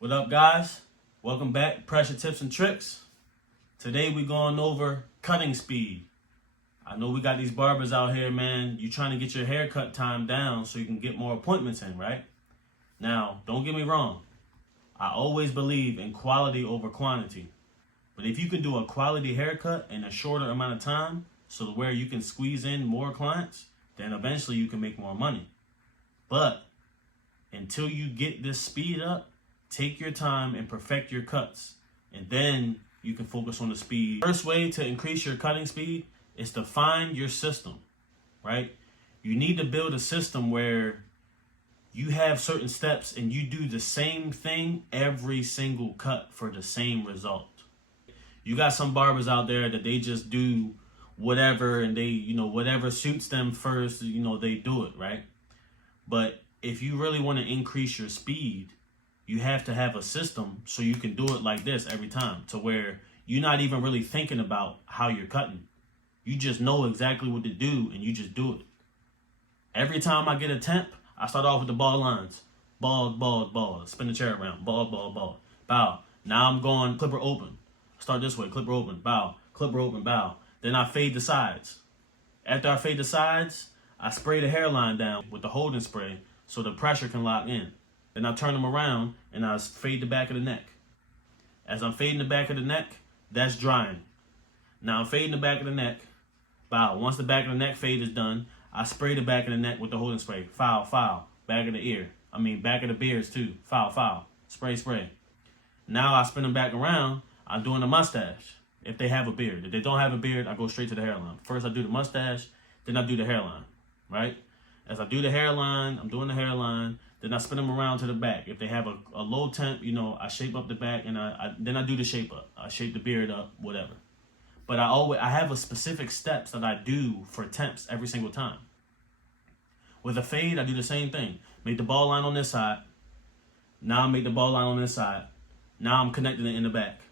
What up, guys? Welcome back, Pressure Tips and Tricks. Today we're going over cutting speed. I know we got these barbers out here, man. You're trying to get your haircut time down so you can get more appointments in, right? Now, don't get me wrong. I always believe in quality over quantity. But if you can do a quality haircut in a shorter amount of time, so to where you can squeeze in more clients, then eventually you can make more money. But until you get this speed up, take your time and perfect your cuts, and then you can focus on the speed. First way to increase your cutting speed is to find your system, right? You need to build a system where you have certain steps and you do the same thing every single cut for the same result. You got some barbers out there that they just do whatever and they, whatever suits them first, they do it, right? But if you really want to increase your speed, you have to have a system so you can do it like this every time, to where you're not even really thinking about how you're cutting. You just know exactly what to do and you just do it. Every time I get a temp, I start off with the ball lines. Ball. Spin the chair around. Ball. Bow. Now I'm going clipper open. Start this way. Clipper open. Bow. Clipper open. Bow. Then I fade the sides. After I fade the sides, I spray the hairline down with the holding spray so the pressure can lock in. Then I turn them around and I fade the back of the neck. As I'm fading the back of the neck, that's drying. Now I'm fading the back of the neck. Bow. Once the back of the neck fade is done, I spray the back of the neck with the holding spray. Foul. Back of the ear. Back of the beards too. Foul. Spray. Now I spin them back around. I'm doing the mustache if they have a beard. If they don't have a beard, I go straight to the hairline. First I do the mustache, then I do the hairline, right? As I do the hairline, I'm doing the hairline. Then I spin them around to the back. If they have a low temp, I shape up the back, and then I do the shape up. I shape the beard up, whatever. But I have a specific steps that I do for temps every single time. With a fade, I do the same thing. Make the ball line on this side. Now I make the ball line on this side. Now I'm connecting it in the back.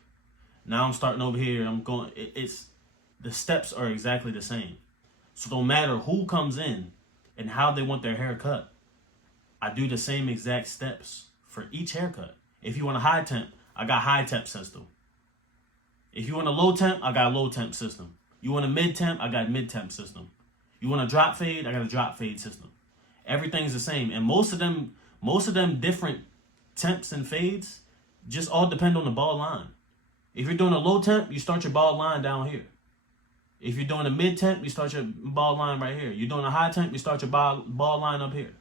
Now I'm starting over here. I'm going. The steps are exactly the same. So no matter who comes in and how they want their hair cut, I do the same exact steps for each haircut. If you want a high temp, I got high temp system. If you want a low temp, I got a low temp system. You want a mid temp, I got a mid temp system. You want a drop fade, I got a drop fade system. Everything's the same, and most of them different temps and fades just all depend on the ball line. If you're doing a low temp, you start your ball line down here. If you're doing a mid temp, you start your ball line right here. You're doing a high temp, you start your ball line up here.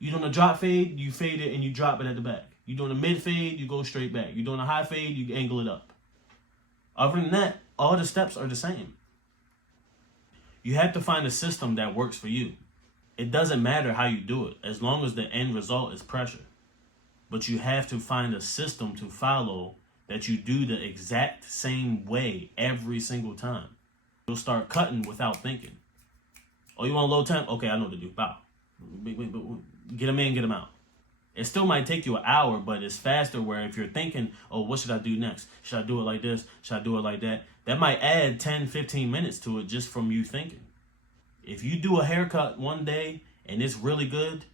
You're doing a drop fade, you fade it and you drop it at the back. You're doing a mid fade, you go straight back. You're doing a high fade, you angle it up. Other than that, all the steps are the same. You have to find a system that works for you. It doesn't matter how you do it, as long as the end result is pressure. But you have to find a system to follow that you do the exact same way every single time. You'll start cutting without thinking. Oh, you want a low temp? Okay, I know what to do. Bow. Wait. Get them in, get them out. It still might take you an hour, but it's faster where if you're thinking, oh, what should I do next? Should I do it like this? Should I do it like that? That might add 10, 15 minutes to it just from you thinking. If you do a haircut one day and it's really good,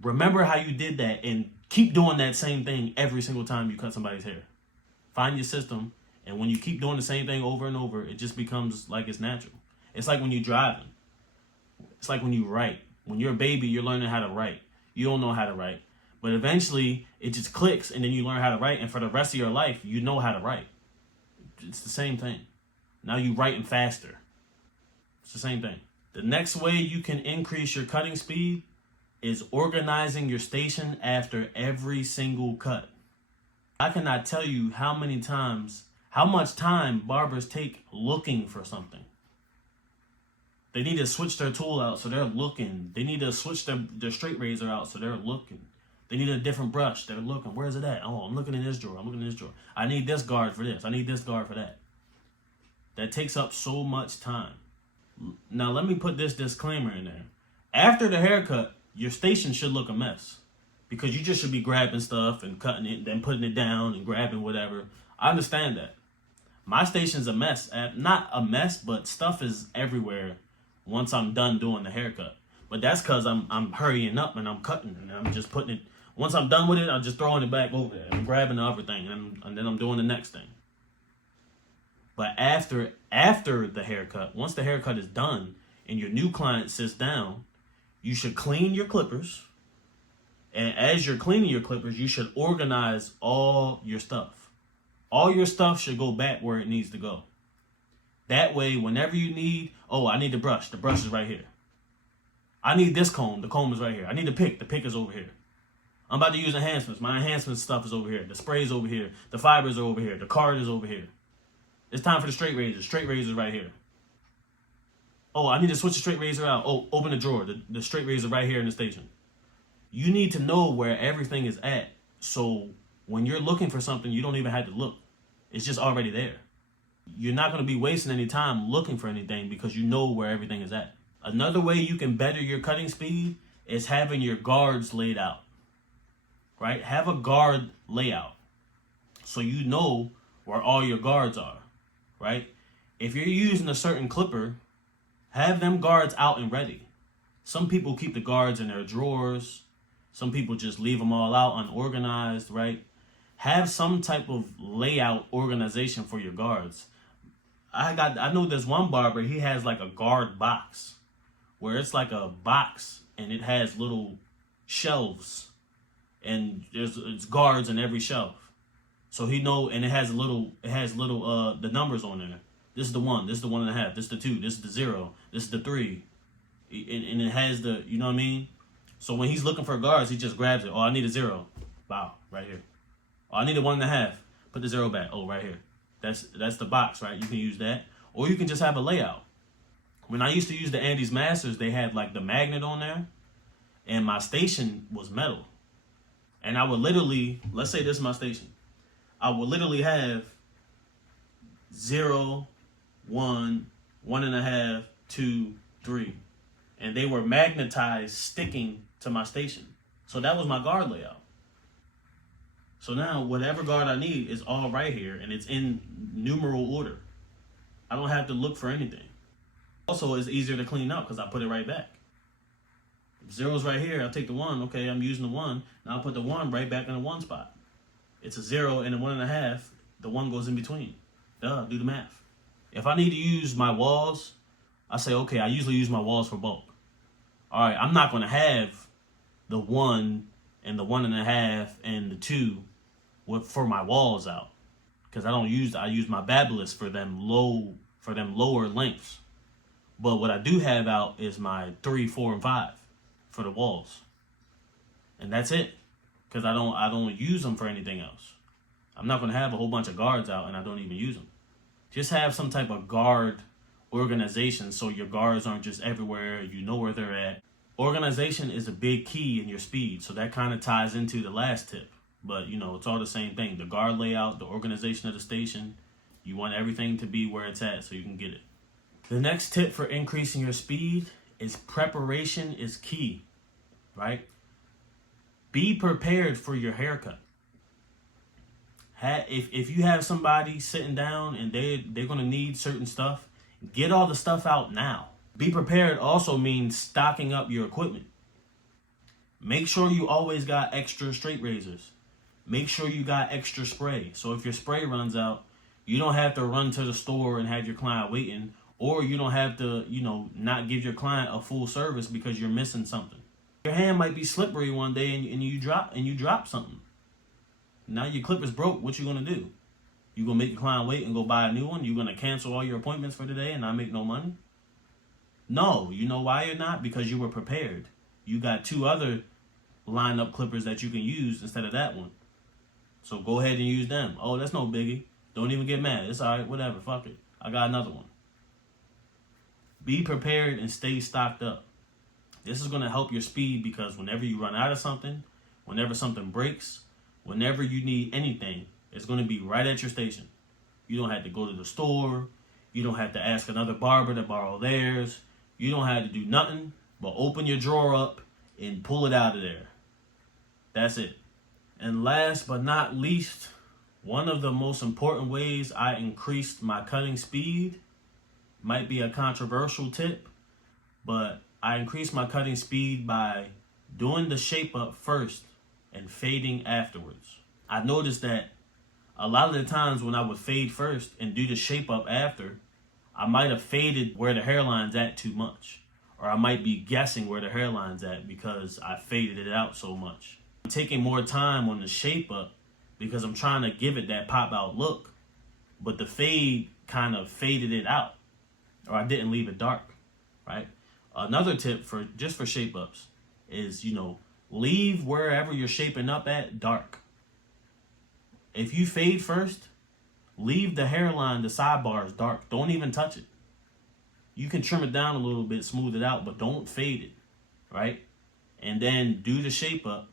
remember how you did that and keep doing that same thing every single time you cut somebody's hair. Find your system, and when you keep doing the same thing over and over, it just becomes like it's natural. It's like when you're driving. It's like when you write. When you're a baby, you're learning how to write. You don't know how to write. But eventually, it just clicks, and then you learn how to write, and for the rest of your life, you know how to write. It's the same thing. Now you're writing faster. It's the same thing. The next way you can increase your cutting speed is organizing your station after every single cut. I cannot tell you how much time barbers take looking for something. They need to switch their tool out, so they're looking. They need to switch their straight razor out, so they're looking. They need a different brush. They're looking. Where's it at? Oh, I'm looking in this drawer. I need this guard for this. I need this guard for that. That takes up so much time. Now, let me put this disclaimer in there. After the haircut, your station should look a mess, because you just should be grabbing stuff and cutting it, then putting it down and grabbing whatever. I understand that. My station's a mess. Not a mess, but stuff is everywhere once I'm done doing the haircut. But that's because I'm hurrying up and I'm cutting and I'm just putting it Once I'm done with it, I'm just throwing it back over there. I'm grabbing the other thing, and then I'm doing the next thing. But after the haircut, once the haircut is done and your new client sits down, you should clean your clippers. And as you're cleaning your clippers, you should organize all your stuff. All your stuff should go back where it needs to go. That way, whenever you need, oh, I need the brush is right here. I need this comb, the comb is right here. I need the pick is over here. I'm about to use enhancements. My enhancement stuff is over here. The spray is over here. The fibers are over here. The card is over here. It's time for the straight razor. Straight razor is right here. Oh, I need to switch the straight razor out. Oh, open the drawer. The straight razor right here in the station. You need to know where everything is at. So when you're looking for something, you don't even have to look. It's just already there. You're not going to be wasting any time looking for anything because you know where everything is at. Another way you can better your cutting speed is having your guards laid out. Right? Have a guard layout so you know where all your guards are. Right? If you're using a certain clipper, have them guards out and ready. Some people keep the guards in their drawers. Some people just leave them all out unorganized, right? Have some type of layout organization for your guards. I know there's one barber, he has like a guard box where it's like a box and it has little shelves and it's guards in every shelf. So he know, and it has little the numbers on there. This is the 1, this is the 1.5, this is the 2, this is the 0, this is the 3. And it has the, you know what I mean? So when he's looking for guards, he just grabs it. Oh, I need a 0. Wow, right here. Oh, I need a 1.5. Put the 0 back. Oh, right here. That's the box, right? You can use that. Or you can just have a layout. When I used to use the Andes Masters, they had like the magnet on there. And my station was metal. And I would literally, let's say this is my station. I would literally have 0, 1, 1.5, 2, 3. And they were magnetized, sticking to my station. So that was my guard layout. So now whatever guard I need is all right here, and it's in numeral order. I don't have to look for anything. Also, it's easier to clean up because I put it right back. If 0's right here, I'll take the 1. Okay, I'm using the 1. Now I'll put the 1 right back in the 1 spot. It's a 0 and a 1.5. The 1 goes in between. Duh, do the math. If I need to use my walls, I say, okay, I usually use my walls for bulk. All right, I'm not going to have the 1 and the 1.5 and the 2 for my walls out, because I use my babblers for them lower lengths. But what I do have out is my 3, 4, and 5 for the walls, and that's it, because I don't use them for anything else. I'm not going to have a whole bunch of guards out and I don't even use them. Just have some type of guard organization so your guards aren't just everywhere. You know where they're at. Organization is a big key in your speed, so that kind of ties into the last tip. But, you know, it's all the same thing. The guard layout, the organization of the station, you want everything to be where it's at so you can get it. The next tip for increasing your speed is preparation is key, right? Be prepared for your haircut. If you have somebody sitting down and they're going to need certain stuff, get all the stuff out now. Be prepared also means stocking up your equipment. Make sure you always got extra straight razors. Make sure you got extra spray. So if your spray runs out, you don't have to run to the store and have your client waiting, or you don't have to, not give your client a full service because you're missing something. Your hand might be slippery one day and you drop something. Now your clipper's broke. What you gonna do? You gonna make your client wait and go buy a new one? You gonna cancel all your appointments for today and not make no money? No. You know why you're not? Because you were prepared. You got 2 other lineup clippers that you can use instead of that one. So go ahead and use them. Oh, that's no biggie. Don't even get mad. It's all right. Whatever. Fuck it. I got another one. Be prepared and stay stocked up. This is going to help your speed because whenever you run out of something, whenever something breaks, whenever you need anything, it's going to be right at your station. You don't have to go to the store. You don't have to ask another barber to borrow theirs. You don't have to do nothing but open your drawer up and pull it out of there. That's it. And last but not least, one of the most important ways I increased my cutting speed, might be a controversial tip, but I increased my cutting speed by doing the shape up first and fading afterwards. I noticed that a lot of the times when I would fade first and do the shape up after, I might have faded where the hairline's at too much. Or I might be guessing where the hairline's at because I faded it out so much. I'm taking more time on the shape up because I'm trying to give it that pop out look. But the fade kind of faded it out. Or I didn't leave it dark, right? Another tip for shape ups is, leave wherever you're shaping up at dark. If you fade first, leave the hairline, the sidebars dark. Don't even touch it. You can trim it down a little bit, smooth it out, but don't fade it, right? And then do the shape up.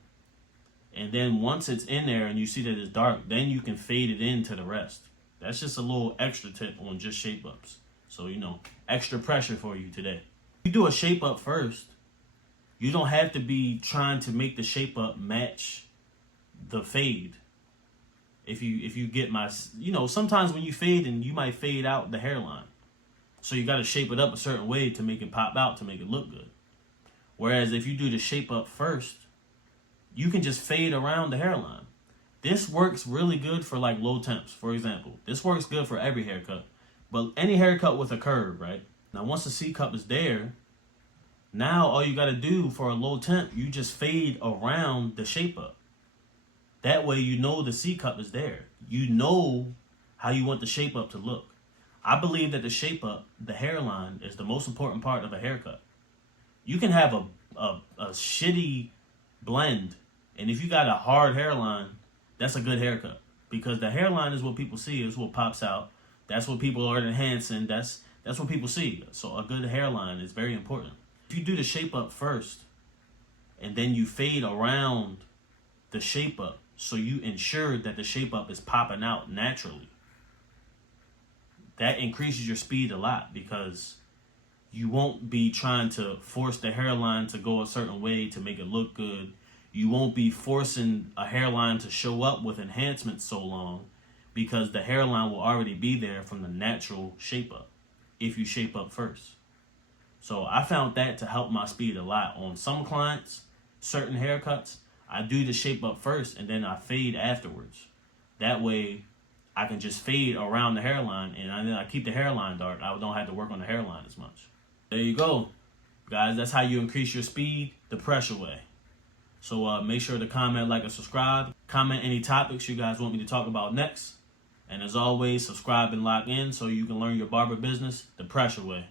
And then once it's in there and you see that it's dark, then you can fade it into the rest. That's just a little extra tip on just shape ups. So, extra pressure for you today. You do a shape up first. You don't have to be trying to make the shape up match the fade. If you get my, sometimes when you fade and you might fade out the hairline. So you got to shape it up a certain way to make it pop out, to make it look good. Whereas if you do the shape up first, you can just fade around the hairline. This works really good for like low temps, for example. This works good for every haircut. But any haircut with a curve, right? Now once the C cup is there, now all you got to do for a low temp, you just fade around the shape up. That way the C cup is there. You know how you want the shape up to look. I believe that the shape up, the hairline, is the most important part of a haircut. You can have a shitty blend, and if you got a hard hairline, that's a good haircut. Because the hairline is what people see, is what pops out. That's what people are enhancing. That's what people see. So a good hairline is very important. If you do the shape up first, and then you fade around the shape up, so you ensure that the shape up is popping out naturally, that increases your speed a lot because you won't be trying to force the hairline to go a certain way to make it look good. You won't be forcing a hairline to show up with enhancements so long because the hairline will already be there from the natural shape up if you shape up first. So I found that to help my speed a lot. On some clients, certain haircuts, I do the shape up first and then I fade afterwards. That way I can just fade around the hairline and then I keep the hairline dark. I don't have to work on the hairline as much. There you go. Guys, that's how you increase your speed the pressure way. So make sure to comment, like, and subscribe. Comment any topics you guys want me to talk about next. And as always, subscribe and lock in so you can learn your barber business the pressure way.